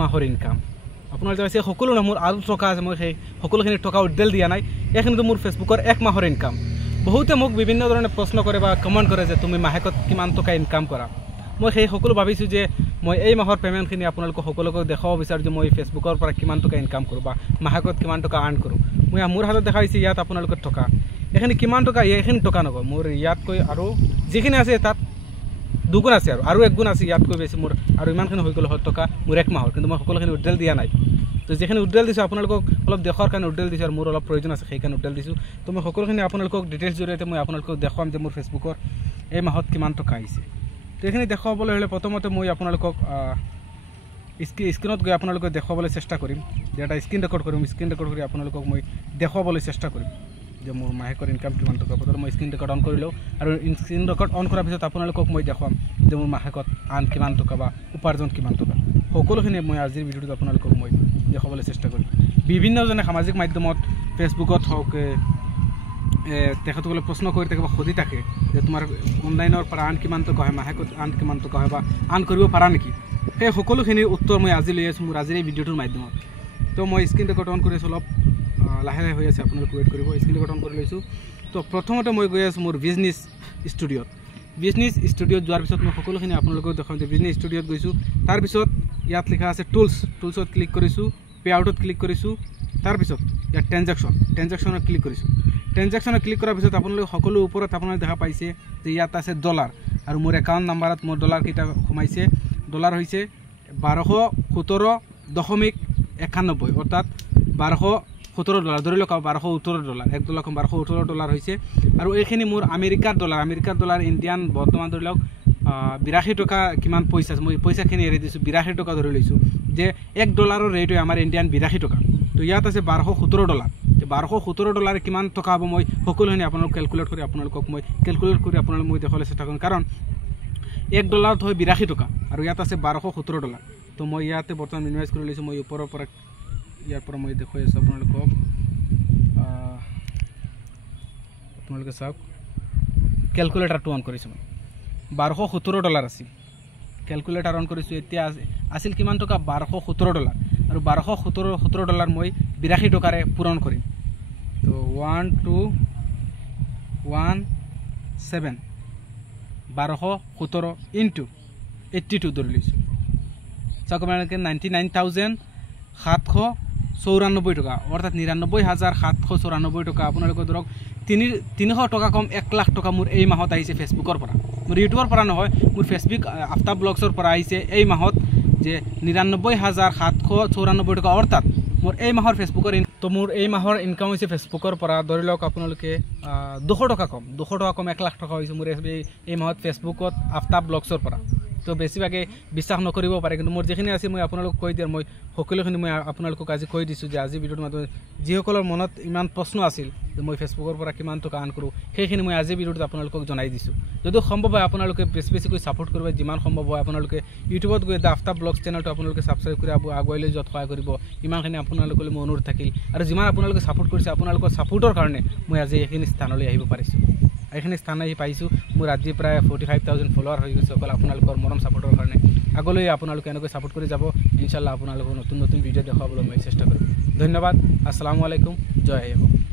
মাহৰ ইনকাম আপোনালোকে চাইছে সকলো মোৰ আৰু টকা আছে মই সেই সকলোখিনি টকা উদ্দেল দিয়া নাই এইখিনিতো মোৰ ফেচবুকৰ 1 মাহৰ ইনকাম বহুতে মোক বিভিন্ন ধৰণে প্ৰশ্ন কৰে বা কমেন্ট কৰে যে তুমি মাহেকত কিমান টকা ইনকাম কৰা মই সেই সকলো ভাবিছো যে মই এই মাহৰ পেমেন্টখিনি আপোনালোকক সকলোকে দেখাব বিচাৰো যে মই ফেচবুকৰ পৰা কিমান টকা ইনকাম কৰো বা মাহেকত কিমান টকা আৰ্ন কৰো মই মোৰ হাতত দেখাইছি ইয়াত আপোনালোকৰ টকা এখানে কিমান টকা এইখিনি টকা নব মোৰ ইয়াত কৈ আৰু যিখিনি আছে তাত দুগুণ আছে আৰু এক গুণ আছে ইয়াত কৈ বেছি মোৰ আৰু ইমানখিনি হৈ গ'ল টকা মোৰ 1 মাহৰ কিন্তু মই সকলোখিনি উদ্দেল দিয়া নাই তো যেখানে উদ্দেল দিছো আপোনালোকক অলপ দেখাৰ কাৰণে উদ্দেল দিছো আৰু মোৰ অলপ প্ৰয়োজন আছে সেই কাৰণে উদ্দেল দিছো তো মই সকলোখিনি আপোনালোকক ডিটেইলছ জৰিয়তে মই আপোনালোকক দেখাম যে মোৰ ফেচবুকৰ এই মাহত কিমান টকা আহিছে তো এখানে দেখাবলৈ হলে প্ৰথমতে মই আপোনালোকক স্ক্ৰীনত গৈ আপোনালোকক দেখাবলৈ চেষ্টা কৰিম যে এটা স্ক্ৰীন ৰেকৰ্ড কৰি আপোনালোকক মই দেখাবলৈ চেষ্টা কৰিম যে মোৰ মাহেকৰ ইনকাম কিমান টকা প্ৰথমে মই স্ক্ৰীন ৰেকৰ্ড অন কৰিলো আৰু স্ক্ৰীন ৰেকৰ্ড অন কৰাৰ পিছত আপোনালোকক মই দেখাম যে মোৰ মাহেকত আন কিমান টকা বা উপাৰ্জন কিমান টকা সকলোখিনি মই আজিৰ ভিডিঅ'টোত আপোনালোকক মই দেখাবলৈ চেষ্টা কৰিম বিভিন্নজনে সামাজিক মাধ্যমত ফেচবুকত হওক তেখেতসকলে প্ৰশ্ন কৰি থাকে বা সুধি থাকে যে তোমাৰ অনলাইনৰ পৰা আন কিমান টকা হয় মাহেকত আন কিমান টকা হয় বা আন কৰিব পাৰা নেকি সেই সকলোখিনিৰ উত্তৰ মই আজি লৈ আছোঁ মোৰ আজিৰ এই ভিডিঅ'টোৰ মাধ্যমত তো মই স্ক্ৰীন ৰেকৰ্ড অন কৰি আছোঁ অলপ লাহে লাহে হৈ আছে আপোনালোকে ৱেইট কৰিব স্ক্ৰীন ৰেকৰ্ড অন কৰি লৈছোঁ তো প্ৰথমতে মই গৈ আছোঁ মোৰ বিজনেছ ষ্টুডিঅ'ত যোৱাৰ পিছত মই সকলোখিনি আপোনালোকক দেখাম যে বিজনেছ ষ্টুডিঅ'ত গৈছোঁ তাৰপিছত ইয়াত লিখা আছে টুলছত ক্লিক কৰিছোঁ পে আউটত ক্লিক কৰিছোঁ তাৰপিছত ইয়াত ট্ৰেনজেকশ্যনত ক্লিক কৰিছোঁ ট্ৰেনজেকশ্যনত ক্লিক কৰাৰ পিছত আপোনালোকে সকলো ওপৰত আপোনালোকে দেখা পাইছে যে ইয়াত আছে ডলাৰ আৰু মোৰ একাউণ্ট নাম্বাৰত মোৰ ডলাৰ কেইটা সোমাইছে ডলাৰ হৈছে 1217.91 অৰ্থাৎ 1217 ডলাৰ ধৰি লওক $1217 $1 $1217 হৈছে আৰু এইখিনি মোৰ আমেৰিকাৰ ডলাৰ ইণ্ডিয়ান বৰ্তমান ধৰি লওক 82 টকা কিমান পইচা মই পইচাখিনি এৰি দিছোঁ 82 টকা ধৰি লৈছোঁ যে $1 ৰেট হয় আমাৰ ইণ্ডিয়ান 82 টকা তো ইয়াত আছে $1217 $1217 কিমান টকা হ'ব মই সকলোখিনি আপোনালোক ক্যালকুলেট কৰি আপোনালোকক মই দেখাবলৈ চেষ্টা কৰিম কাৰণ $1 হয় 82 টকা আৰু ইয়াত আছে $1217 তো মই ইয়াতে বৰ্তমান ইনভেষ্ট কৰি লৈছোঁ মই ওপৰৰ পৰা ইয়াৰ পৰা মই দেখুৱাই আছোঁ আপোনালোকে চাওক ক্যালকুলেটৰটো অন কৰিছোঁ মই $1217 আছিল ক্যালকুলেটৰ অন কৰিছোঁ এতিয়া আছিল কিমান টকা $1217 আৰু $1217 মই 82 টকাৰে পূৰণ কৰিম তো 1217 $1217 ইনটু 82 ধৰি লৈছোঁ চাওক আপোনালোকে 99,794 টকা অৰ্থাৎ 99,794 টকা আপোনালোকে ধৰক 300 টকা কম 1 লাখ টকা মোৰ এই মাহত আহিছে ফেচবুকৰ পৰা মোৰ ইউটিউবৰ পৰা নহয় মোৰ ফেচবুক আফতাব ব্লগছৰ পৰা আহিছে এই মাহত যে 99,794 টকা অৰ্থাৎ মোৰ এই মাহৰ ফেচবুকৰ তো মোৰ এই মাহৰ ইনকাম হৈছে ফেচবুকৰ পৰা ধৰি লওক আপোনালোকে 200 টকা কম 1 লাখ টকা হৈছে মোৰ এই মাহত ফেচবুকত আফতাব ব্লগছৰ পৰা তো বেছিভাগে বিশ্বাস নকৰিব পাৰে কিন্তু মোৰ যেখিনি আছে মই আপোনালোকক কৈ দিম মই সকলোখিনি মই আপোনালোকক আজি কৈ দিছোঁ যে আজি ভিডিঅ'টোৰ মাধ্যমে যিসকলৰ মনত ইমান প্ৰশ্ন আছিল যে মই ফেচবুকৰ পৰা কিমান টকা আৰ্ন কৰোঁ সেইখিনি মই আজি ভিডিঅ'টোত আপোনালোকক জনাই দিছোঁ যদি সম্ভৱ হয় আপোনালোকে বেছিকৈ ছাপোৰ্ট কৰিব যিমান সম্ভৱ হয় আপোনালোকে ইউটিউবত গৈ দ্য আফতাব ব্লগছ চেনেলটো আপোনালোকে ছাবস্ক্ৰাইব কৰি আগুৱাই লৈ যোৱাত সহায় কৰিব ইমানখিনি আপোনালোকলৈ মই অনুৰোধ থাকিল আৰু যিমান আপোনালোকে ছাপোৰ্ট কৰিছে আপোনালোকৰ ছাপোৰ্টৰ কাৰণে মই আজি এইখিনি স্থানলৈ আহিব পাৰিছোঁ এইখিনি স্থান আহি পাইছোঁ মোৰ আজি প্ৰায় 45,000 ফলোৱাৰ হৈ গৈছে অকল আপোনালোকৰ মৰম ছাপোৰ্টৰ কাৰণে আগলৈ আপোনালোকে এনেকৈ ছাপোৰ্ট কৰি যাব ইনশাআল্লাহ আপোনালোকক নতুন ভিডিঅ' দেখাবলৈ মই চেষ্টা কৰিম ধন্যবাদ আসসালামু আলাইকুম জয় হিন্দ।